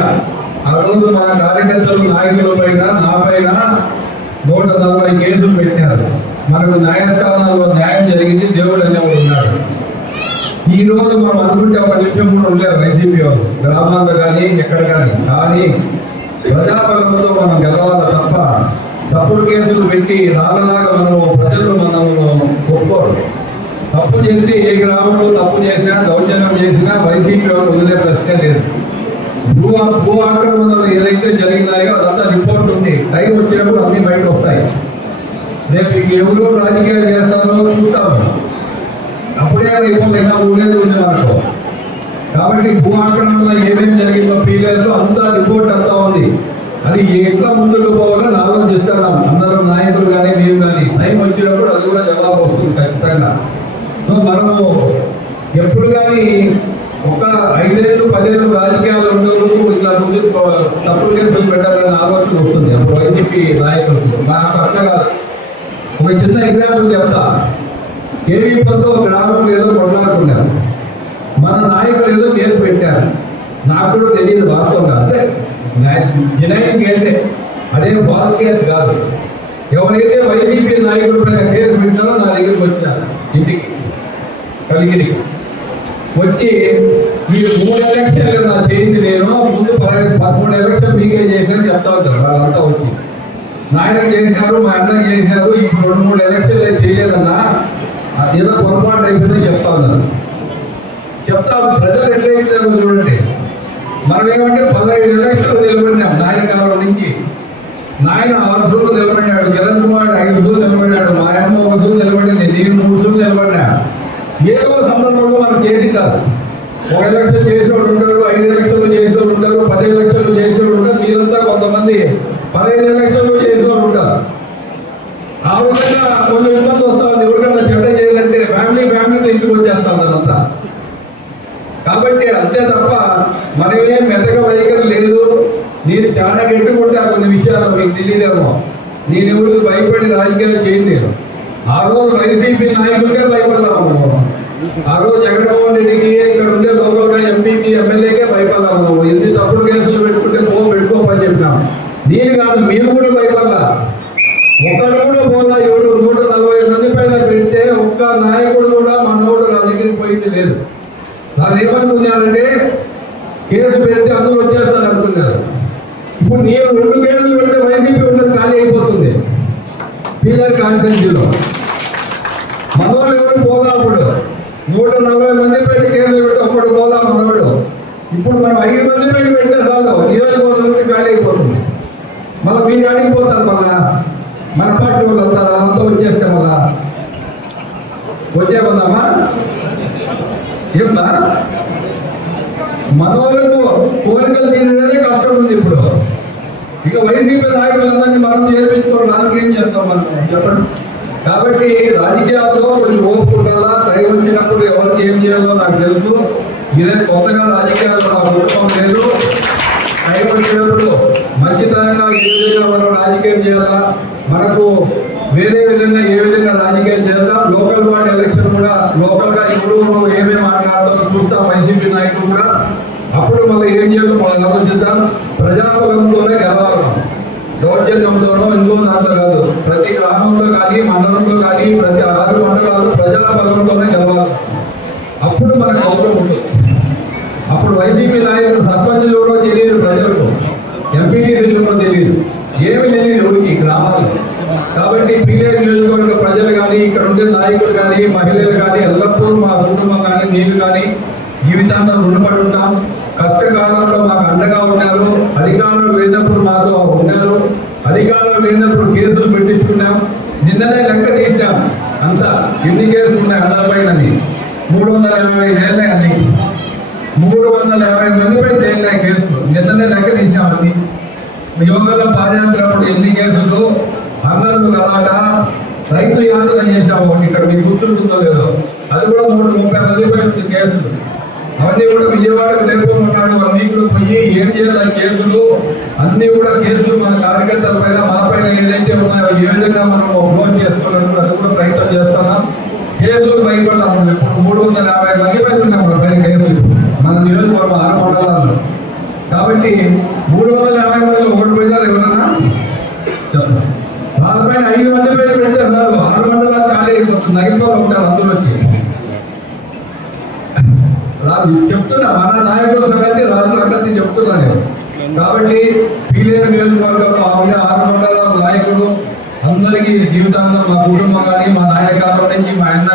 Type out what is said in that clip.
ఆ రోజు మన కార్యకర్తలు నాయకుల పైన నా పైన 140 కేసులు పెట్టినారు. మనకు న్యాయస్థానాల్లో న్యాయం జరిగింది, దేవుడు అనేవాడు ఉన్నాడు. ఈ రోజు మనం అనుకుంటే ఒక నిమిషం కూడా ఉండలేదు వైసీపీ వాళ్ళు గ్రామాల్లో కానీ ఎక్కడ కానీ ప్రజాబలంతో మనం గెలవాలి తప్ప తప్పుడు కేసులు పెట్టి రాళ్ళలాగా ప్రజలు ఒప్పుకోరు. తప్పు చేసి ఏ గ్రామంలో తప్పు చేసినా దౌర్జన్యం చేసినా వైసీపీ వాళ్ళు వదిలే ప్రశ్నే లేదు. భూ ఆక్రమణలు ఏదైతే జరిగినాయో అదంతా రిపోర్ట్ ఉంది. టైం వచ్చినప్పుడు అన్ని బయట వస్తాయి. రేపు ఎవరు రాజకీయాలు చేస్తారో చూస్తాము. అప్పుడే రిపోర్ట్ ఇంకా ఉండేది అనుకో. కాబట్టి భూ ఆక్రమణ ఏమేమి జరిగిందో పీలేరులో అంతా రిపోర్ట్ అంతా ఉంది. అది ఎట్లా ముందుకు పోవాలని ఆలోచిస్తున్నాం అందరూ నాయకులు కానీ మేము కానీ. టైం వచ్చినప్పుడు అది కూడా జవాబు వస్తుంది ఖచ్చితంగా. సో మనము ఎప్పుడు కానీ ఒక 5 ఏళ్ళు 10 ఏళ్ళు రాజకీయాలు ఉండేందుకు ఇట్లా ముందు తప్పుడు కేసులు పెట్టాలని ఆలోచన వస్తుంది అప్పుడు వైసీపీ నాయకులకు. నాకు అర్థం కాదు. ఒక చిన్న ఎగ్జాంపుల్ చెప్తా. కేవీపీలో గ్రామంలో ఏదో కొట్లాడుకున్నారు. మన నాయకులు ఏదో కేసు పెట్టారు. నాకు కూడా తెలియదు వాస్తవంగా. అంటే జనైన్ కేసే, అదే ఫాల్స్ కేసు కాదు. ఎవరైతే వైసీపీ నాయకుల పైన కేసు పెట్టారో నా దగ్గరికి వచ్చినారు ఇంటికి కలిగిరికి వచ్చి మీరు 3 ఎలక్షన్లు నా చేయింది, నేను ముందు 13 ఎలక్షన్ మీకే చేశాను చెప్తా ఉంటారు వాళ్ళంతా వచ్చి. నాయనకు చేసినారు, మా అన్నకు చేసినారు, ఇప్పుడు 2-3 ఎలక్షన్లు చేయలేదన్నా, ఏదో పొరపాటు అయిపోయిందని చెప్తా ఉన్నారు. చెప్తా ప్రజలు ఎట్లయిపోయారో చూడండి. మనం ఏమంటే 15 ఎలక్షన్లు నిలబడినాం నాయన కాలం నుంచి. నాయన 6 సూళ్ళు నిలబడినాడు, జగన్ కుమార్ 5 సూళ్ళు నిలబడినాడు, మా అమ్మ 1 సూళ్ళు నిలబడింది, నేను 3 సూళ్ళు నిలబడినా. ఏదో సందర్భంలో మనం చేసింటారు. 1 ఎలక్షన్ చేసేవాడు ఉంటాడు, 5 ఎలక్షన్లు చేసేవాడు ఉంటారు, 10 ఎలక్షన్లు చేసేవాడు ఉంటారు. మీరంతా కొంతమంది 15 ఎలక్షన్లు చేసేవాడు ఉంటారు. ఆ విధంగా కొంచెం ఇబ్బంది వస్తా ఉంది. ఎవరికన్నా చెడ్డ చేయాలంటే ఫ్యామిలీతో ఇంటికి వచ్చేస్తాం అదంతా. కాబట్టి అంతే తప్ప మనమే మెత్తగా వైఖరి లేదు. నేను చాలా గట్టికుంటే కొన్ని విషయాలు మీకు తెలియదేమో. నేను ఎవరికి భయపడి రాజకీయాలు చేయలేదు. ఆ రోజు వైసీపీ నాయకులకే భయపడలాము. ఆ రోజు జగన్మోహన్ రెడ్డికి ఇక్కడ ఉండే లోకల్గా ఎంపీకి ఎమ్మెల్యేకే భయపడలాము. ఎన్ని తప్పుడు కేసులు పెట్టుకుంటే పెట్టుకోమని చెప్పినాం. నేను కాదు, మీరు కూడా భయపడలా. ఒకరు కూడా పోలా. ఎవరు 140 మంది పైన పెడితే ఒక్క నాయకుడు కూడా మనోడు నా దగ్గరికి పోయింది లేదు. నాకు ఏమనుకున్నారంటే కేసు పెడితే అందరూ వచ్చేస్తారు అనుకున్నారు. ఇప్పుడు నేను 2 కేసులు పెడితే వైసీపీ ఉండదు, ఖాళీ అయిపోతుంది పీలర్ కాన్స్టిట్యూన్సీలో. మనోళ్ళు ఎవరు పోలా. అప్పుడు 140 మంది పైన కేసులు పెడితే ఒక్కడు పోలా మనోడు. ఇప్పుడు మనం 5 మంది పైన పెడితే చాలు, నియోజకవర్గం ఖాళీ అయిపోతుంది. మళ్ళీ మీరు అడిగిపోతారు. మళ్ళా మన పార్టీ వాళ్ళు వస్తారు, వాళ్ళంతా వచ్చేస్తే మళ్ళా వచ్చేపోదామా ఏమా? మన వాళ్ళకు కోరికలు తీరడమే కష్టం ఉంది ఇప్పుడు. ఇక వైసీపీ నాయకులందరినీ మనం చేర్పించుకోవడం దానికి ఏం చేస్తాం మనం చెప్పండి. కాబట్టి రాజకీయాల్లో కొంచెం ఓపుకుంటారా. టైం వచ్చినప్పుడు ఎవరికి ఏం చేయాలో నాకు తెలుసు. మీరే కొత్తగా రాజకీయాల్లో నాకు కుటుంబం లేదు. టైం వచ్చినప్పుడు మంచితనంగా ఏ విధంగా మనం రాజకీయం చేయాలా, మనకు వేరే విధంగా ఏ విధంగా రాజకీయం చేద్దాం. లోకల్ బాడీ ఎలక్షన్ కూడా లోకల్గా ఇప్పుడు ఏమేమి మాట్లాడుతారో చూస్తాం వైసీపీ నాయకులు కూడా. అప్పుడు మళ్ళీ ఏం చేయాలో మనం ఆలోచిద్దాం. ప్రజాబలంతోనే గెలవాలి, దౌర్జన్యంతోనో ఇంకో దాంట్లో కాదు. ప్రతి గ్రామంలో కానీ మండలంలో కానీ ప్రతి 6 మండలాలు ప్రజాబలంతోనే గెలవాలి. అప్పుడు మనకు అవసరం ఉంటుంది. అప్పుడు వైసీపీ నాయకులు సర్పంచులు కూడా తెలియదు ప్రజలకు, ఎంపీటీసీలు కూడా తెలియదు, ఏమి తెలియదు ఎవరికి గ్రామాలు. కాబట్టి పీలేరు నియోజకవర్గ ప్రజలు కానీ ఇక్కడ ఉండే నాయకులు కానీ మహిళలు కానీ ఎల్లప్పుడూ మా కుటుంబం కానీ నేను కానీ జీవితాంతం రుణపడి ఉంటాం. కష్టకాలంలో మాకు అండగా ఉన్నారు. అధికారులు లేనప్పుడు మాతో ఉన్నారు. అధికారులు లేనప్పుడు కేసులు పెట్టించుకున్నాం. నిన్ననే లెక్క తీసినాం అంతా ఎన్ని కేసులు ఉన్నాయి అందరిపైన. 350 ఏళ్ళే అన్ని 350 మందిపై తేలినాయి కేసులు. నిన్ననే లెక్క తీసినాం. అన్ని యోగంలో పాదయాత్రప్పుడు ఎన్ని కేసులు, అన్నలు గలాట, రైతు యాత్ర చేసాము ఒకటి. ఇక్కడ మీకు గుర్తుంటుందో లేదో, అది కూడా 130 మందిపై ఉంది కేసులు. అవన్నీ కూడా విజయవాడకు నేర్పుకున్నాడు. 1 వీక్లో పోయి ఏం చేయాలి కేసులు అన్నీ కూడా కేసులు మన కార్యకర్తల పైన మా పైన ఏదైతే ఉన్నాయో ఏ విధంగా మనం క్లోజ్ చేసుకోవాలని అది కూడా ప్రయత్నం చేస్తున్నాం. కేసులు భయపడ్డాము. ఇప్పుడు 350 మంది పైన ఉన్నాయి మన పైన కేసులు. మన నియోజకవర్గం 6 మండలాల్లో కాబట్టి 350 మందిలో ఒకటి పోయినారు ఎవరన్నా చెప్పండి. వాళ్ళపైన 5 మంది పేరు పెట్టారు. 6 మండలాలు ఖాళీ కొంచెం నగిపోలు ఉంటారు అందరూ వచ్చి చెప్తున్నా. మన నాయకుల సంగతి రాజు సంగతి చెప్తున్నాను. కాబట్టి పీలేరు నియోజకవర్గంలో 6 మండలాల నాయకులు అందరికీ జీవితంలో మా కుటుంబం కానీ మా నాయకుల నుంచి మా అన్న